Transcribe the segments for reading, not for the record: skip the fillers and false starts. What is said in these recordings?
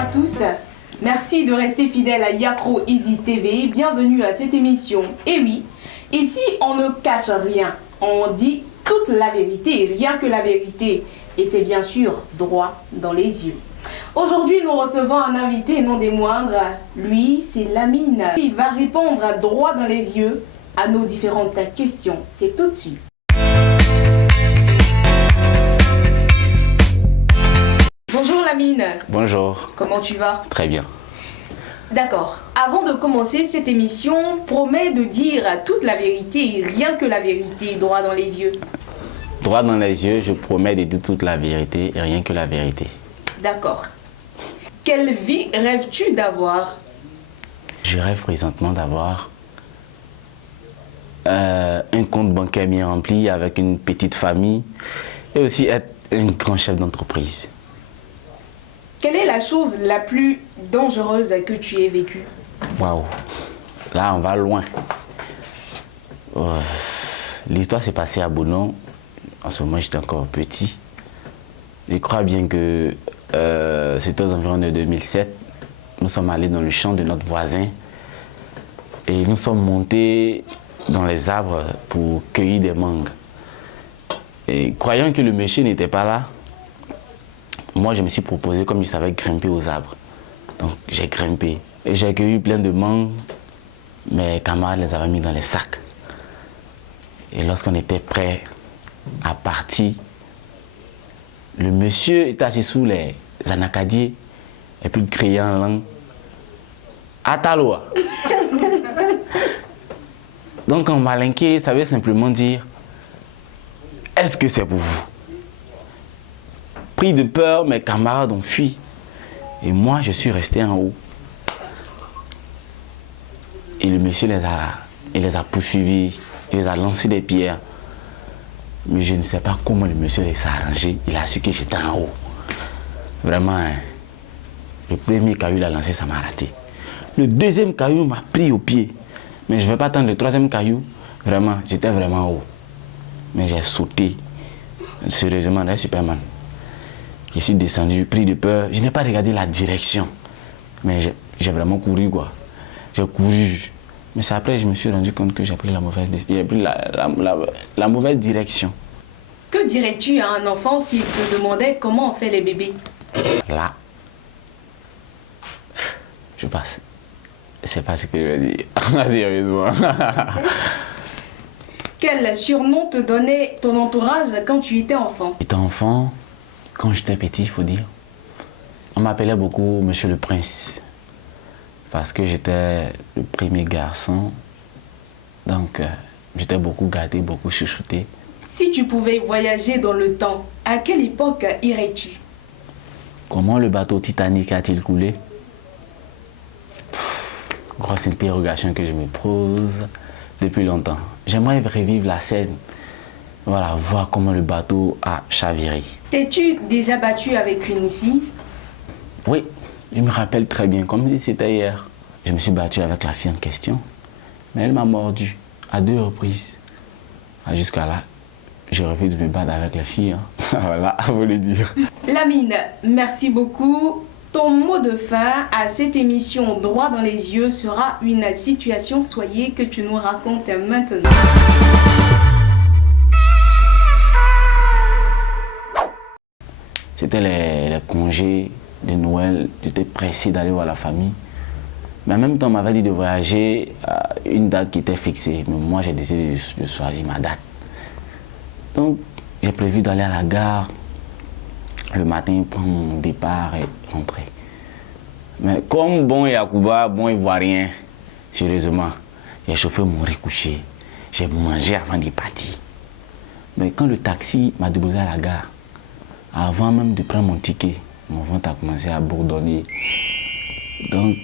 à tous. Merci de rester fidèle à Yacro Easy TV. Bienvenue à cette émission. Et oui, ici on ne cache rien. On dit toute la vérité, rien que la vérité. Et c'est bien sûr droit dans les yeux. Aujourd'hui, nous recevons un invité non des moindres. Lui, c'est Lamine. Il va répondre droit dans les yeux à nos différentes questions. C'est tout de suite. Bonjour Lamine. Bonjour. Comment tu vas? Très bien. D'accord. Avant de commencer cette émission, promets de dire toute la vérité et rien que la vérité, droit dans les yeux. Droit dans les yeux, je promets de dire toute la vérité et rien que la vérité. D'accord. Quelle vie rêves-tu d'avoir? Je rêve présentement d'avoir un compte bancaire bien rempli avec une petite famille et aussi être un grand chef d'entreprise. Quelle est la chose la plus dangereuse que tu aies vécue? Waouh, là on va loin. L'histoire s'est passée à Bonon. En ce moment j'étais encore petit. Je crois bien que c'était aux environs de 2007. Nous sommes allés dans le champ de notre voisin et nous sommes montés dans les arbres pour cueillir des mangues. Et croyant que le monsieur n'était pas là, moi je me suis proposé, comme je savais grimper aux arbres. Donc j'ai grimpé et j'ai cueilli plein de mangues. Mes camarades les avaient mis dans les sacs. Et lorsqu'on était prêt à partir, le monsieur est assis sous les anacadiers et puis il criait en langue Ataloa. Donc en malinqué, ça veut simplement dire est-ce que c'est pour vous? Pris de peur, mes camarades ont fui et moi je suis resté en haut. Et le monsieur il les a poursuivis, il les a lancé des pierres. Mais je ne sais pas comment le monsieur s'est arrangé. Il a su que j'étais en haut. Vraiment, hein, le premier caillou il a lancé, ça m'a raté. Le deuxième caillou m'a pris au pied. Mais je ne vais pas attendre le troisième caillou. Vraiment, j'étais vraiment haut. Mais j'ai sauté. Sérieusement, là, Superman. Je suis descendu, pris de peur. Je n'ai pas regardé la direction. Mais j'ai vraiment couru, quoi. J'ai couru. Mais c'est après que je me suis rendu compte que j'ai pris la mauvaise direction. Que dirais-tu à un enfant s'il te demandait comment on fait les bébés? Là, je passe. Je sais pas ce que je vais dire. Sérieusement. Quel surnom te donnait ton entourage quand tu étais enfant? J'étais enfant, quand j'étais petit, il faut dire. On m'appelait beaucoup Monsieur le Prince. Parce que j'étais le premier garçon. Donc, j'étais beaucoup gâté, beaucoup chouchouté. Si tu pouvais voyager dans le temps, à quelle époque irais-tu? Comment le bateau Titanic a-t-il coulé? Grosse interrogation que je me pose depuis longtemps. J'aimerais revivre la scène. Voilà, voir comment le bateau a chaviré. T'es-tu déjà battu avec une fille? Oui, je me rappelle très bien, comme si c'était hier. Je me suis battu avec la fille en question, mais elle m'a mordu à 2 reprises. Jusqu'à là, je refuse de me battre avec la fille. Hein. Voilà, à vous le dire. Lamine, merci beaucoup. Ton mot de fin à cette émission Droit dans les yeux sera une situation soyez que tu nous racontes maintenant. C'était les congés de Noël. J'étais pressé d'aller voir la famille. Mais en même temps, on m'avait dit de voyager à une date qui était fixée. Mais moi, j'ai décidé de choisir ma date. Donc, j'ai prévu d'aller à la gare le matin, prendre mon départ et rentrer. Mais comme bon Yacouba, bon Ivoirien, sérieusement, les chauffeurs m'ont recouché. J'ai mangé avant de partir. Mais quand le taxi m'a déposé à la gare, avant même de prendre mon ticket, mon ventre a commencé à bourdonner. Donc,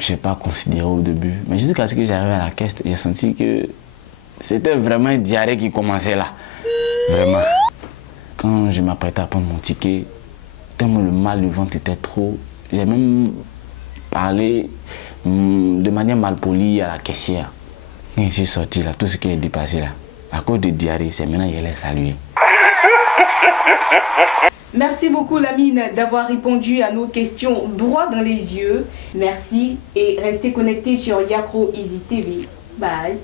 je n'ai pas considéré au début. Mais jusqu'à ce que j'arrive à la caisse, j'ai senti que c'était vraiment une diarrhée qui commençait là. Vraiment. Quand je m'apprêtais à prendre mon ticket, tellement le mal du ventre était trop, j'ai même parlé de manière malpolie à la caissière. Quand je suis sorti là, tout ce qui est dépassé là, à cause de diarrhée, c'est maintenant qu'elle est saluée. Merci beaucoup Lamine d'avoir répondu à nos questions droit dans les yeux. Merci et restez connectés sur Yakro Easy TV. Bye.